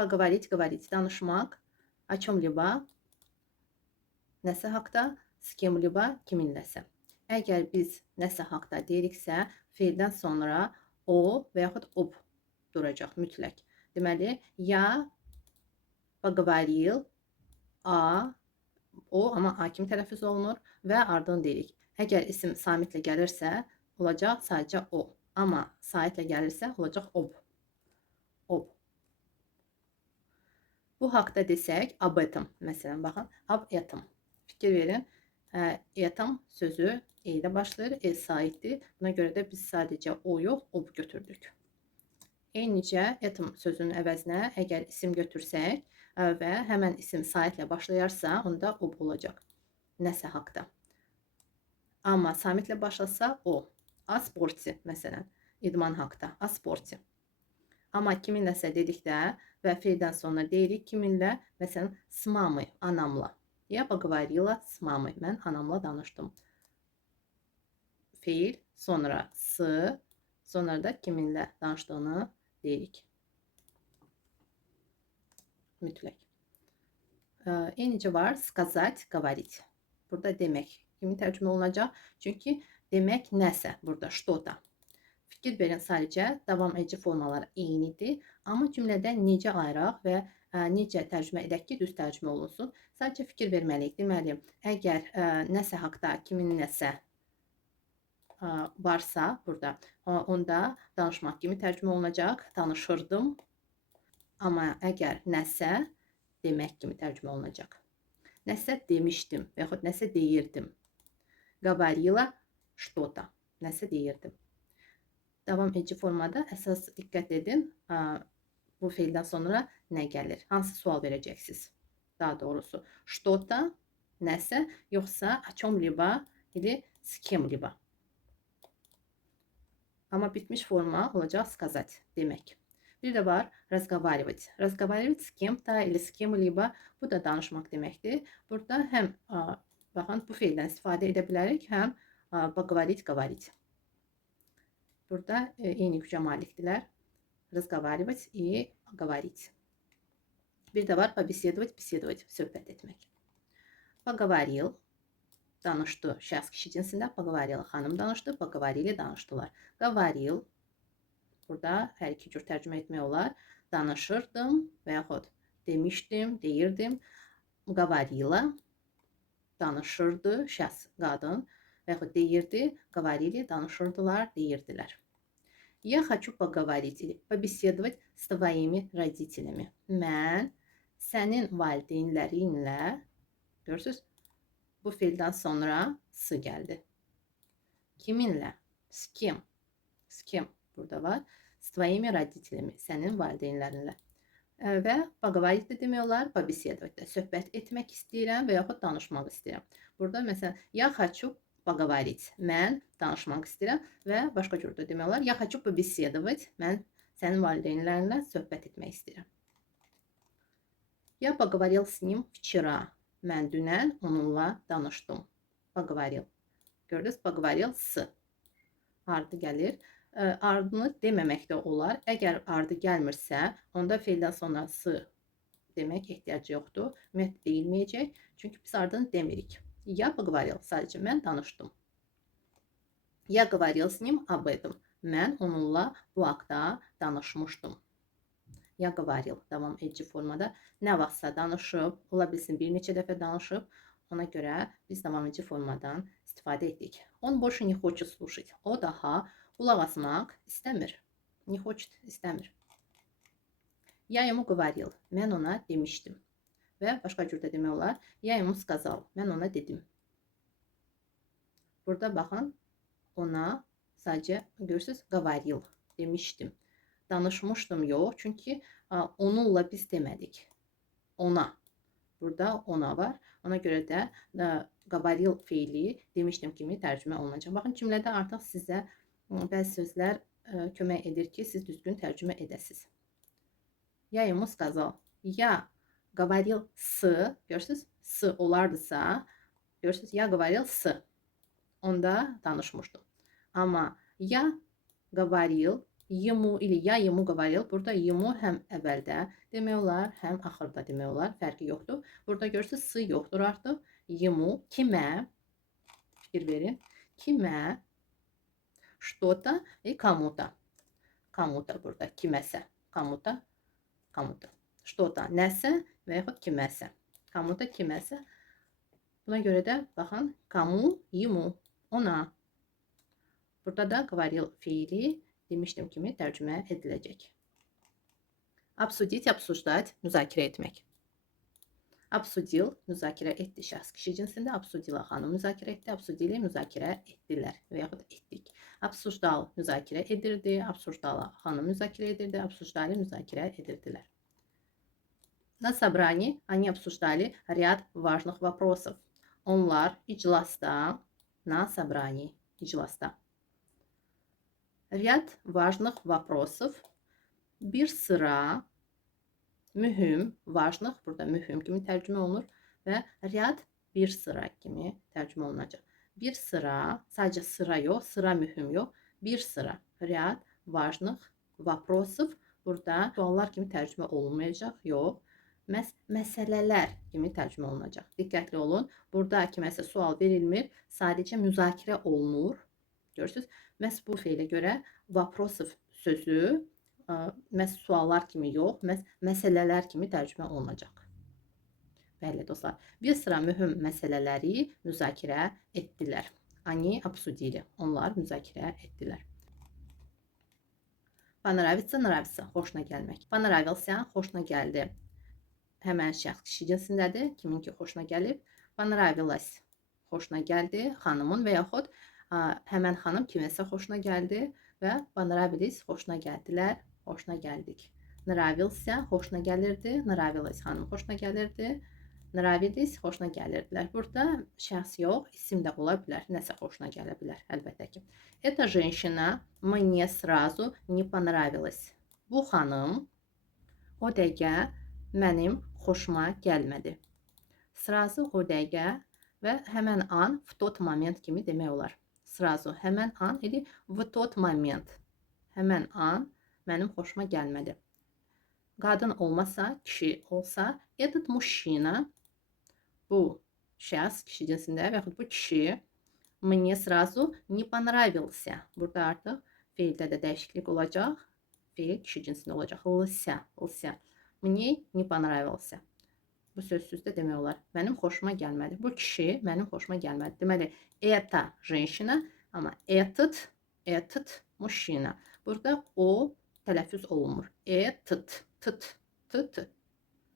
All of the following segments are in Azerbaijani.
Поговорить, danışmaq. О чем-либо, nəsə haqda, с кем-либо, kiminləsə. Əgər biz nəsə haqda deyiriksə, feildən sonra o və yaxud ob duracaq mütləq. Deməli, ya поговорил, o, amma a kimi tələffüz olunur və ardını deyirik. Əgər isim samitlə gəlirsə, olacaq sadəcə o. Amma saitlə gəlirsə, olacaq ob. Ob. Bu haqda desək, об этом. Məsələn, baxın, об этом. Fikir verin, этом sözü e ilə başlayır, saitdir. Buna görə də biz sadəcə o yox, ob götürdük. Eynicə, этом sözünün əvəzinə əgər isim götürsək və həmən isim saitlə başlayarsa, onda ob olacaq. Nəsə haqda. Amma samitlə başlasa o. О спорте, məsələn, idman haqda. О спорте. Amma kiminləsə dedikdə və feildən sonra deyirik kiminlə, məsələn, с мамой, anamla. Ya поговорила с мамой, mən anamla danışdım. Feil, sonra s, sonra da kiminlə danışdığını deyirik. Mütləq. Eynicə var, сказать, говорить. Burada demək kimi tərcümə olunacaq? Çünki demək nəsə, burada что-то. Fikir verin, sadəcə davam edici formalar eynidir, amma cümlədə necə ayıraq və necə tərcümə edək ki, düz tərcümə olunsun. Sadəcə fikir verməliyik. Deməli, əgər nəsə haqda, kimin nəsə varsa burada, onda danışmaq kimi tərcümə olunacaq. Danışırdım. Amma əgər nəsə, demək kimi tərcümə olunacaq. Nəsə demişdim və yaxud nəsə deyirdim. Говорила что-то. Nəsə deyirdim. Davam edici formada əsas diqqət edin, bu feildən sonra nə gəlir? Hansı sual verəcəksiniz? Daha doğrusu, что-то, nəsə, yoxsa о чем-либо или с кем-либо. Amma bitmiş forma olacaq сказать, demək. Bir də var разговаривать. Разговаривать с кем-то или с кем-либо, bu da danışmaq deməkdir. Burada həm, baxın, bu feildən istifadə edə bilərik, həm поговорить, говорить. Burada eyni gücə malikdirlər. Разговаривать и говорить. Bir də var побеседовать, беседовать, söhbət etmək. Поговорил, danışdı, şəxs kişi cinsində. Поговорила, xanım danışdı. Поговорили, danışdılar. Говорил, burada hər iki cür tərcümə etmək olar. Danışırdım və yaxud demişdim, deyirdim. Говорила, danışırdı, şəxs qadın və yaxud deyirdi. Говорили, danışırdılar, deyirdilər. Я хочу поговорить или побеседовать с твоими родителями. Mən sənin valideynlərinlə, görürsünüz, bu feildən sonra s gəldi. Kiminlə? S kем? S kем burada var? S твоими родителями, sənin valideynlərinlə. Və поговорить də demək olar, побеседовать də. Söhbət etmək istəyirəm və yaxud danışmaq istəyirəm. Burada məsələn, я хочу поговорить. Mən danışmaq istəyirəm və başqa cür də demək olar. Я хочу побеседовать. Mən sənin valideynlərinlə söhbət etmək istəyirəm. Я поговорил с ним вчера. Mən dünən onunla danışdım. Поговорил. Gördünüz, поговорил с. Ardı gəlir. Ardını deməmək də olar. Əgər ardı gəlmirsə, onda feildən sonra s demək ehtiyacı yoxdur. Ümumiyyətlə deyilməyəcək. Çünki biz ardını demirik. Я поговорил, sadəcə mən danışdım. Я говорил с ним об этом. Mən onunla bu haqda danışmışdım. Я говорил, davam edici formada. Nə vaxtsa danışıb, ola bilsin bir neçə dəfə danışıb. Ona görə biz davam edici formadan istifadə etdik. Он больше не хочет слушать. O daha qulaq asmaq istəmir. Не хочет, istəmir. Я ему говорил. Mən ona demişdim. Və başqa cür də demək olar. Я ему сказал. Mən ona dedim. Burada baxın, ona sadəcə görürsünüz, говорил, demişdim. Danışmışdım yox, çünki onunla biz demədik. Ona. Burada ona var. Ona görə də говорил feili demişdim kimi tərcümə olunacaq. Baxın, cümlədə artıq sizə bəzi sözlər kömək edir ki, siz düzgün tərcümə edəsiniz. Я ему сказал. Я говорил с, görürsünüz, s olardısa, görürsünüz, я говорил с. Onda danışmışdım. Amma я говорил Ему или я ему говорил. Burada ему həm əvvəldə demək olar, həm axırda demək olar. Fərqi yoxdur. Burada görürsüz, sı yoxdur artıq. Ему, kimə, fikir verin. Kimə, что-то и кому-то. Kому-то burada, kiməsə. Kому-то, kому-то. Что-то, nəsə və yaxud kiməsə. Kому-то, kiməsə. Buna görə də baxın, kому, ему, ona. Burada da говорил fiili demişdim kimi tərcümə ediləcək. Обсудить, обсуждать, müzakirə etmək. Обсудил, müzakirə etdi şəxs kişi cinsində. Обсудила xanım müzakirə etdi. Обсудили, müzakirə etdilər və yaxud etdik. Обсуждал, müzakirə edirdi. Обсуждала xanım müzakirə edirdi. Обсуждали, müzakirə edirdilər. На собрании они обсуждали ряд важных вопросов. Onlar iclasda, на собрании, iclasda. Rəd важных вопросов, bir sıra mühüm, важных, burada mühüm kimi tərcümə olunur və rəd bir sıra kimi tərcümə olunacaq. Bir sıra, sadəcə sıra yox, sıra mühüm yox, bir sıra. Rəd важных вопросов, burada suallar kimi tərcümə olunmayacaq, yox. Məsələlər kimi tərcümə olunacaq. Diqqətli olun, burada kiməsə sual verilmir, sadəcə müzakirə olunur. Görürsünüz? Məhz bu feilə görə vaprosov sözü məhz suallar kimi yox, məhz məsələlər kimi tərcümə olunacaq. Bəli dostlar, bir sıra mühüm məsələləri müzakirə etdilər. Они обсудили. Onlar müzakirə etdilər. Понравится, nравится, xoşuna gəlmək. Понравился, xoşuna gəldi. Həmən şəxs kişi cinsindədir. Kiminki xoşuna gəlib. Понравилась, xoşuna gəldi. Xanımın və yaxud həmən xanım kiməsə xoşuna gəldi və понравились, xoşuna gəldilər, xoşuna gəldik. Nравился, xoşuna gəlirdi. Nравилась, xanım xoşuna gəlirdi. Nравились, xoşuna gəlirdilər. Burada şəxs yox, isim də ola bilər. Nəsə xoşuna gələ bilər, əlbəttə ki. Эта женщина мне сразу не понравилась. Bu xanım o dəqiqə mənim xoşuma gəlmədi. Sразу o dəqiqə və həmən an в тот момент kimi demək olar. Sразу, həmən an, или в тот момент. Həmən an mənim xoşuma gəlmədi. Qadın olmasa, kişi olsa, этот мужчина, bu şəxs kişi cinsində və yaxud bu kişi мне сразу не понравился. Burada artıq feildə də dəyişiklik olacaq. Feil kişi cinsində olacaq. Lся. Мне не понравился. Bu sözsüzdə demək olar. Mənim xoşuma gəlmədi. Bu kişi mənim xoşuma gəlmədi. Deməli, эта женщина, amma этот мужчина. Burada o tələffüz olunmur. Этот,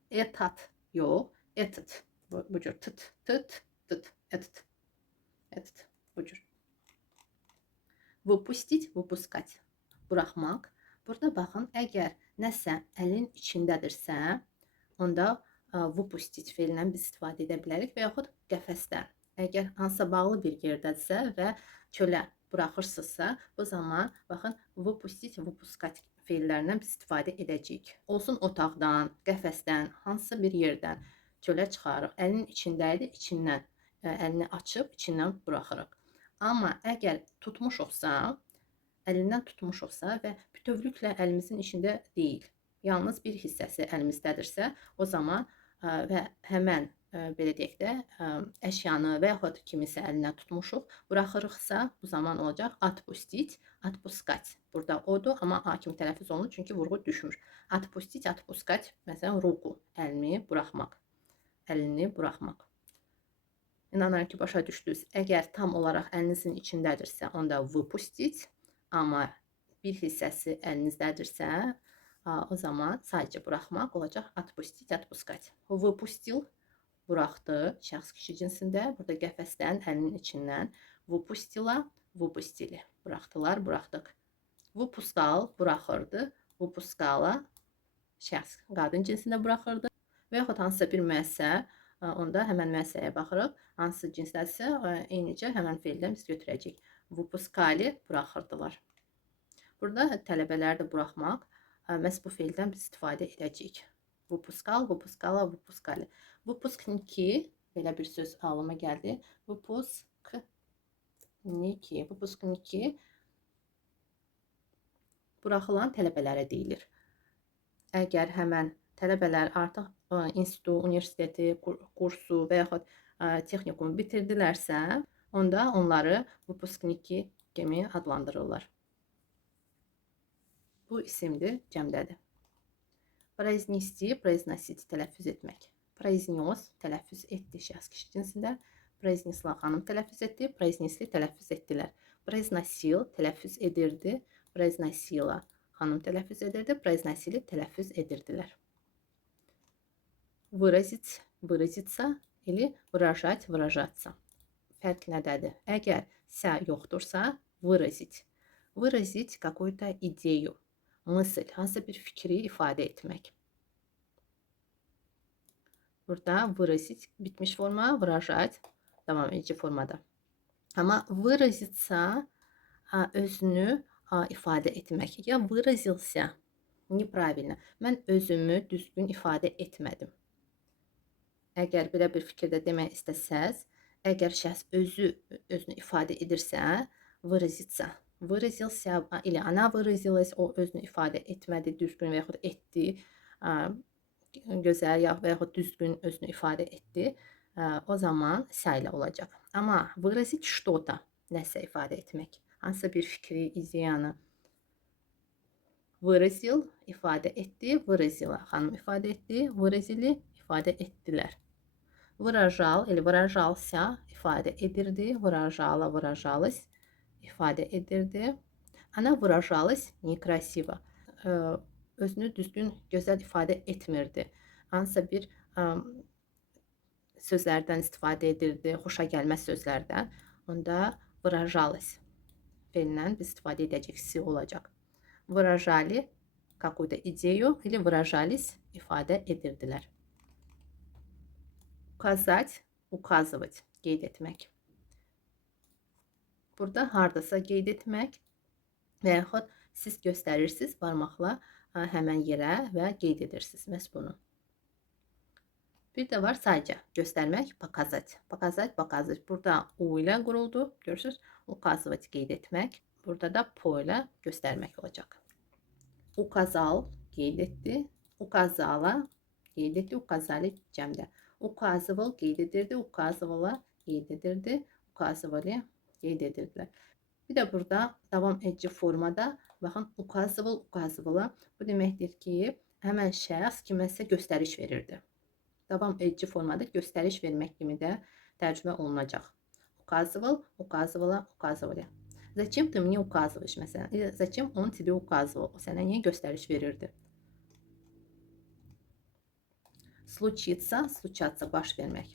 этот, yox, этот. Bu cür этот, bu cür. Выпустить, выпускать. Buraxmaq. Burada baxın, əgər nəsə əlin içindədirsə, onda выпустить feilindən biz istifadə edə bilərik və yaxud qəfəsdən. Əgər hansısa bağlı bir yerdədirsə və çölə buraxırsınızsa, bu zaman baxın, выпустить, выпускать feillərindən biz istifadə edəcəyik. Olsun otaqdan, qəfəsdən, hansısa bir yerdən çölə çıxarıq. Əlin içindəydi, içindən əlini açıb, içindən buraxırıq. Amma əgər tutmuşuqsa, əlindən tutmuşuqsa və bütövlüklə əlimizin içində deyil, yalnız bir hissəsi əlimizdədirsə, o zaman və həmən belə deyək də əşyanı və yaxud kimisə əlindən tutmuşuq, buraxırıqsa, bu zaman olacaq отпустить, отпускать. Burada odur, amma a kimi tələffüz olunur, çünki vurğu düşmür. Отпустить, отпускать, məsələn, ruku, əlini buraxmaq. Əlini buraxmaq. İnanıram ki, başa düşdünüz. Əgər tam olaraq əlinizin içindədirsə, onda выпустить, amma bir hissəsi əlinizdədirsə, o zaman sadəcə buraxmaq olacaq отпустить, отпускать. Выпустил, buraxdı, şəxs kişi cinsində. Burada qəfəsdən, əlinin içindən. Выпустила, выпустили. Buraxdılar, buraxdıq. Выпускал, buraxırdı. Выпускала, şəxs qadın cinsində buraxırdı. Və yaxud hansısa bir müəssisə, onda həmən müəssisəyə baxırıq. Hansı cinsdədirsə, eynicə həmən feildən biz götürəcəyik. Выпускали, buraxırdılar. Burada tələbələri də buraxmaq, məhz bu feildən biz istifadə edəcəyik. Выпускал, выпускала, выпускали. Выпускники, belə bir söz ağlıma gəldi. Выпускники. buraxılan tələbələrə deyilir. Əgər həmən tələbələr artıq institutu, universiteti, kursu və yaxud texnikumu bitirdilərsə, onda onları выпускники kimi adlandırırlar. Bu isimdir, cəmdədir. Произнести, произносить, tələffüz etmək. Произнес, tələffüz etdi şəxs kişi cinsində. Произнесла, xanım tələffüz etdi. Произнесли, tələffüz etdilər. Произносил, tələffüz edirdi. Произносила, xanım tələffüz edirdi. Произносили, tələffüz edirdilər. Выразить, выразиться или выражать, выражаться. Fərq nədədir? Əgər sə yoxdursa, выразить. Выразить какую-то идею. Мысль, hansısa bir fikri ifadə etmək. Burada выразить bitmiş forma, выражать devam edici formada. Amma выразиться özünü ifadə etmək. Ya выразился неправильно. Mən özümü düzgün ifadə etmədim. Əgər belə bir fikirdə demək istəsəz, əgər şəxs özünü ifadə edirsə, выразиться. Выразился или она выразилась, o özünü ifadə etmədi, düzgün və yaxud etdi, gözəl və yaxud düzgün özünü ifadə etdi, o zaman sə ilə olacaq. Amma выразить что-то, nəsə ifadə etmək, hansısa bir fikri, ideyanı. Выразил, ifadə etdi, выразила, xanım ifadə etdi, выразили, ifadə etdilər. Выражал или выражался, ifadə edirdi, выражала, выражалась, ifadə edirdi. Ana выражалась некрасиво. Özünü düzgün, gözəl ifadə etmirdi. Hansısa bir sözlərdən istifadə edirdi, xoşa gəlməz sözlərdən. Onda выражалась fe'lindən biz istifadə edəcəksi olacaq. Выражали какую-то идею или выражались, ifadə edirdilər. Указать, указывать, qeyd etmək. Burada hardasa qeyd etmək və yaxud siz göstərirsiniz barmaqla həmən yerə və qeyd edirsiniz məhz bunu. Bir də var sadəcə göstərmək, показать. Показать, показать. Burada U ilə quruldu, görürsünüz. Указывать qeyd etmək. Burada da po ilə göstərmək olacaq. Указал qeyd etdi. Указала qeyd etdi. Указали cəmdə. Указывал qeyd edirdi. Указывала qeyd edirdi. Указывали qeyd edirdilər. Bir də burada davam edici formada baxın, указывал, указывала. Bu deməkdir ki, həmən şəxs kiməsə göstəriş verirdi. Davam edici formada göstəriş vermək kimi də tərcümə olunacaq. Указывал, указывала, указывали. Зачем ты мне указываешь, məsələn? Или зачем он тебе указывал? O sənə niyə göstəriş verirdi? Случиться, случаться, baş vermək.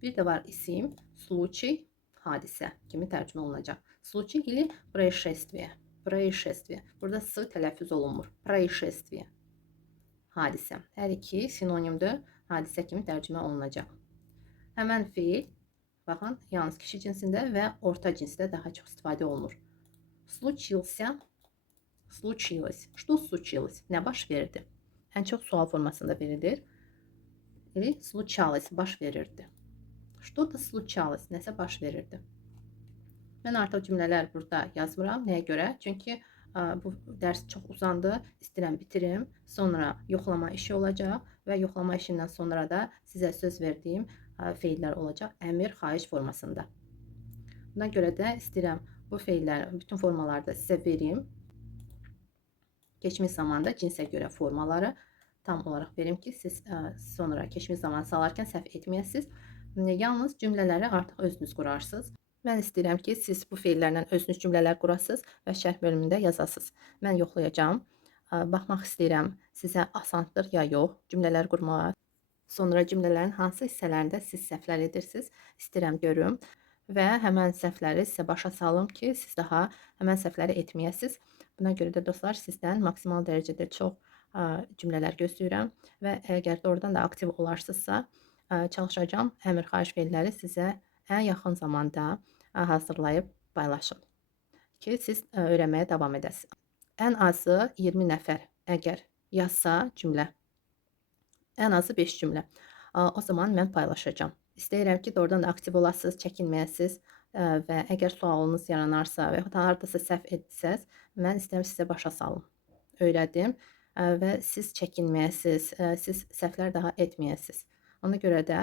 Bir də var isim, случай, hadisə kimi tərcümə olunacaq. Случай или происшествие. Происшествие. Burada s tələffüz olunmur. Происшествие. Hadisə. Hər iki sinonimdir. Hadisə kimi tərcümə olunacaq. Həmən fiil, baxın, yalnız kişi cinsində və orta cinsdə daha çox istifadə olunur. Случился, случилось. Что случилось? Nə baş verdi? Ən çox sual formasında verilir. Или случалось, baş verirdi. Что-то случалось, nəsə baş verirdi. Mən artıq cümlələr burada yazmıram. Nəyə görə? Çünki bu dərs çox uzandı. İstəyirəm bitirim. Sonra yoxlama işi olacaq və yoxlama işindən sonra da sizə söz verdiyim feillər olacaq. Əmr, xahiş formasında. Buna görə də istəyirəm bu feilləri, bütün formaları da sizə verim. Keçmiş zamanda cinsə görə formaları tam olaraq verim ki, siz sonra keçmiş zaman salarkən səhv etməyəsiniz. Yalnız cümlələri artıq özünüz qurarsınız. Mən istəyirəm ki, siz bu feillərlə özünüz cümlələr qurasınız və şərh bölümündə yazasınız. Mən yoxlayacağım. Baxmaq istəyirəm, sizə asandır ya yox cümlələr qurmağa. Sonra cümlələrin hansı hissələrində siz səhvlər edirsiniz, istəyirəm görüm. Və həmən səhvləri sizə başa salım ki, siz daha həmən səhvləri etməyəsiniz. Buna görə də dostlar, sizdən maksimal dərəcədə çox cümlələr gözləyirəm. Və əgər doğrudan da aktiv olarsınızsa, çalışacağım əmr, xahiş feilləri sizə ən yaxın zamanda hazırlayıb paylaşım ki, siz öyrənməyə davam edəsiniz. Ən azı 20 nəfər əgər yazsa cümlə, ən azı 5 cümlə, o zaman mən paylaşacağım. İstəyirəm ki, doğrudan da aktiv olasınız, çəkinməyəsiniz, və əgər sualınız yaranarsa və yaxud hardasa səhv etsəz, mən istəyirəm sizə başa salım, öyrədim və siz çəkinməyəsiz, siz səhvlər daha etməyəsiz. Ona görə də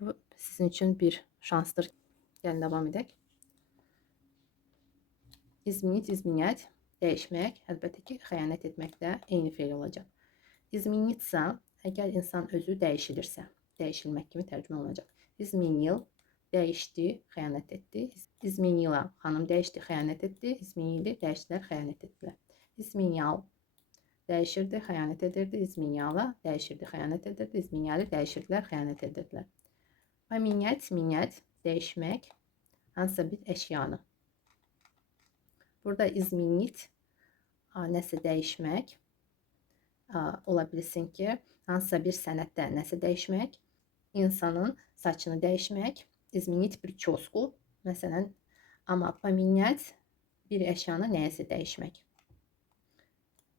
bu sizin üçün bir şansdır. Gəlin davam edək. İzminit, izminət, dəyişmək, əlbəttə ki, xəyanət etməkdə eyni fe'l olacaq. İzminitsə, əgər insan özü dəyişilirsə, dəyişilmək kimi tərcümə olunacaq. İzminil, dəyişdi, xəyanət etdi. İzminila, xanım dəyişdi, xəyanət etdi. İzminili, dəyişdilər, xəyanət etdilər. İzminyal, dəyişirdi, xəyanət edirdi. İzminyala, dəyişirdi, xəyanət edirdi. İzminyali, dəyişirdilər, xəyanət edirdilər. Paminyət, minyət, dəyişmək, hansısa bir əşyanı. Burada izminit, nəsə dəyişmək, ola bilsin ki, hansısa bir sənətdə nəsə dəyişmək, insanın saçını dəyişmək, izminit bir çosku, məsələn, amma pominyat bir əşyanı nəyəsə dəyişmək.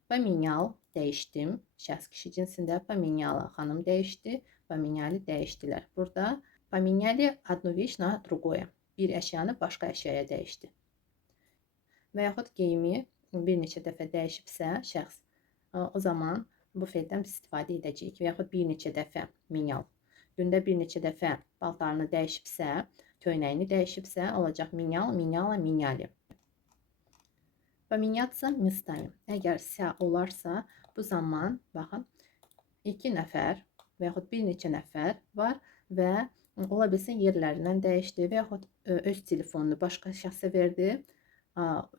Pominyal, dəyişdim, şəxs kişi cinsində, pominyala, xanım dəyişdi, pominyali dəyişdilər. Burada pominyali одну вещь на другое, bir əşyanı başqa əşyaya dəyişdi. Və yaxud geyimi bir neçə dəfə dəyişibsə şəxs, o zaman bu fe'ldən biz istifadə edəcəyik. Və yaxud bir neçə dəfə minyal. Gündə bir neçə dəfə paltarını dəyişibsə, köynəyini dəyişibsə, olacaq minyal, minyala, minyali. Pominyatsa местами. Əgər sə olarsa, bu zaman baxın, 2 nəfər və yaxud bir neçə nəfər var və ola bilsin yerlərindən dəyişdi və yaxud öz telefonunu başqa şəxsə verdi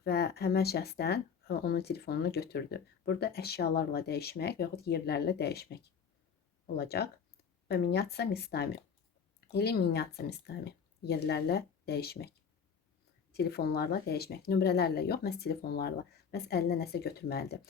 və həmən şəxsdən onun telefonunu götürdü. Burada əşyalarla dəyişmək və yaxud yerlərlə dəyişmək olacaq. Pominyatsa местами. Или меняться местами. Yerlərlə dəyişmək. Telefonlarla dəyişmək. Nömrələrlə yox, məhz telefonlarla. Məhz əlinə nəsə götürməlidir.